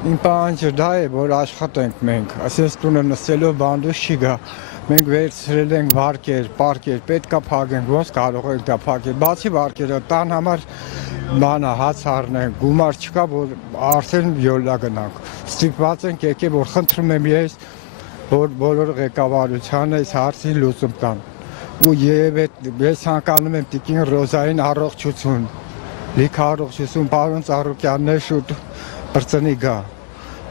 Իմ պահանջը դա է, որ աշխատենք մենք, ասես տունը նստելով բանդուս չի գա, մենք վերցրել ենք վարկեր, պարկեր, պետք է փակենք, ոնց կարող ենք դա փակել, բացի վարկերը, տան համար բանա հաց առնենք, գումար չկա, որ արդեն յոլա գնանք, ստիպված ենք եկել, որ խնդրում եմ ես, որ բոլոր ղեկավարությանը այս հարցի լուծում տան, ու եւ ես ցանկանում եմ տիկին Ռոզային առողջություն, լիքը առողջություն, պարոն Ծառուկյանն է շուտ բրծնի գա,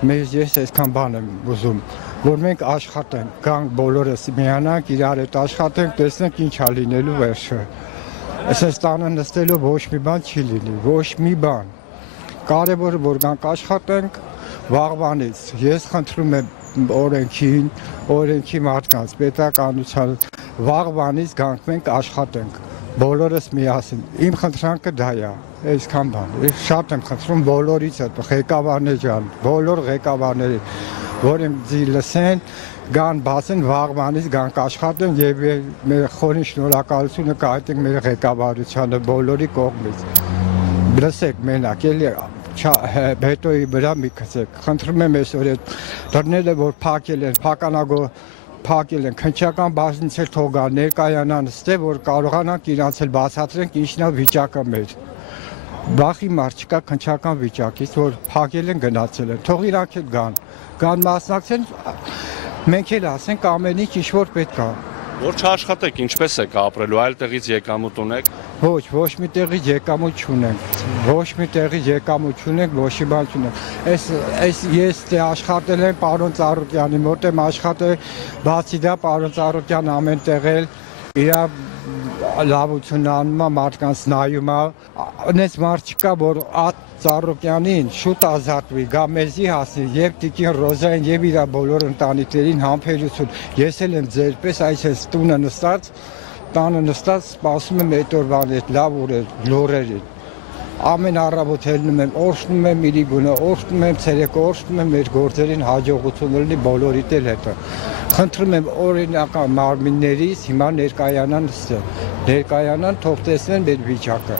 մեզ ես այսքան բան եմ ուզում, որ մենք աշխատենք, գանք բոլորս միանանք, իրար հետ աշխատենք, տեսնենք ինչ ա լինելու վերջը, այսպես տանը նստելով ոչ մի բան չի լինի, ոչ մի բան, կարևորը որ գանք աշխատենք, վաղվանից, ես խնդրում եմ օրենքի մարդկանց, պետականության, վաղվանից գանք մենք աշխատենք, բոլորս միասին, իմ խնդրանքը դա է, այսքան բան, ես շատ եմ խնդրում բոլորից հետ, ղեկավարներ ջան, բոլոր ղեկավարների, որ իմ ձի լսեն, գան բացեն վաղվանից գանք աշխատեն եւ մեր խորին շնորհակալությունը կհայտնենք մեր ղեկավարությանը բոլորի կողմից, լսեք մենակ, էլի հետոյի վրա մի քցեք, խնդրում եմ այսօր այդ դռները որ փակել են, փակել են, քննչական բաժնից էլ թողան, ներկայանան ստե, որ կարողանանք իրանց էլ բացատրենք ինչն է վիճակը մեր։ Բախի մարդ չկա քննչական վիճակից, որ փակել են գնացել են, թող իրանք էլ գան մասնակցեն, մենք էլ ասենք ամեն ինչ ինչ-որ պետք է։ Որ չաշխատեք, ինչպես եք ապրելու, այլ տեղից եկամուտ ունեք։ Ոչ մի տեղից եկամուտ չունենք, ոչ մի տեղից եկամուտ չունենք, ոչ մի բան չունենք։ Այս ես դե աշխատել եմ պարոն Ծառուկյանի մոտ եմ աշխատել, բացի դա պարոն Ծառուկյան ամեն տեղ էլ իր լավությունն անում է, մարդկանց նայում է, այնպես մարդ չկա, որ Ծառուկյանին շուտ ազատվի, գա մեզի հասնի, եւ տիկին Ռոզային եւ իր բոլոր ընտանիքներին համբերություն։ Ես էլ եմ ձեր պես այսպես տանը նստած սպասում եմ այդ օրվան այդ լավ լուրերին։ Ամեն առավոտ ելնում եմ, օրհնում եմ իրիգունը, օրհնում եմ ցերեկը, օրհնում եմ մեր գործերին հաջողություն լինի բոլորիդ էլ հետը։ Խնդրում եմ օրինական մարմիններից հիմա ներկայանան, թող տեսնեն մեր վիճակը։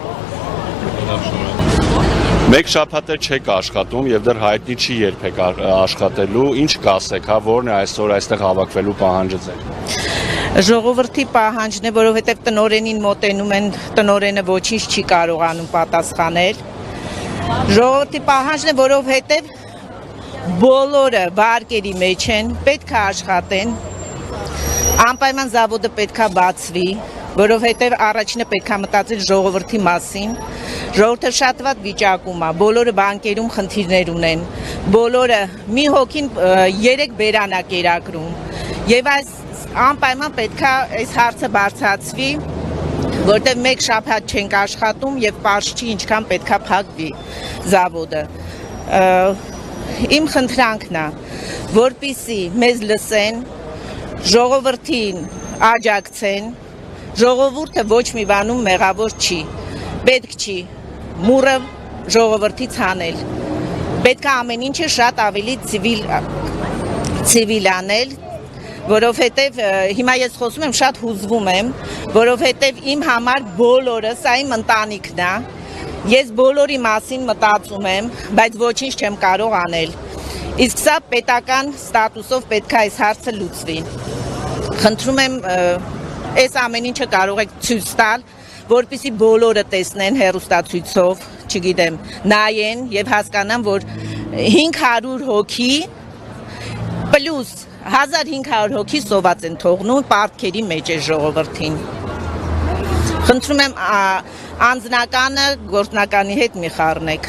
Մեկ շաբաթ չեք աշխատում եւ դեռ հայտնի չի երբ եք աշխատելու, ինչ կասեք, հա, որն է այսօր այստեղ հավաքվելու պահանջը ձեր։ Ժողովրդի պահանջն է, որովհետև տնօրենին մոտենում են, տնօրենը ոչինչ չի կարողանում պատասխանել։ Ժողովրդի պահանջն է, որովհետև բոլորը վարկերի մեջ են, պետք է աշխատեն, անպայման զավոդը պետք է բացվի, որովհետև առաջինը պետք է մտածել ժողովրդի մասին, ժողովուրդը շատ վատ վիճակում է, բոլորը բանկերում խնդիրներ ունեն, բոլորը մի հոգին 3 բերան է կերակրում, եւ այս անպայման պետք է այս հարցը բարձրացվի, որտեղ մեկ շաբաթ չենք աշխատում եւ պարզ չի ինչքան պետք է փակվի զավոդը։ Իմ խնդրանքն է, որպեսզի մեզ լսեն, ժողովրդին աջակցեն, ժողովուրդը ոչ մի բանում մեղավոր չի, պետք չի մուրը ժողովրդից հանել, պետք է ամեն ինչը շատ ավելի ցիվիլ անել, որովհետև հիմա ես խոսում եմ, շատ հուզվում եմ, որովհետև իմ համար բոլորը, սա իմ ընտանիքն է, ես բոլորի մասին մտածում եմ, բայց ոչինչ չեմ կարող անել, իսկ սա պետական ստատուսով պետք է այս հարցը լուծվի, խնդրում եմ այս ամեն ինչը կարող եք ցույց տալ, որպեսզի բոլորը տեսնեն հեռուստացույցով, չգիտեմ, նայեն եւ հասկանան, որ 500 հոգի պլյուս 1500 հոգի սոված են թողնում պարտքերի մեջ է ժողովրդին։ Խնդրում եմ անձնականը գործնականի հետ մի խառնեք։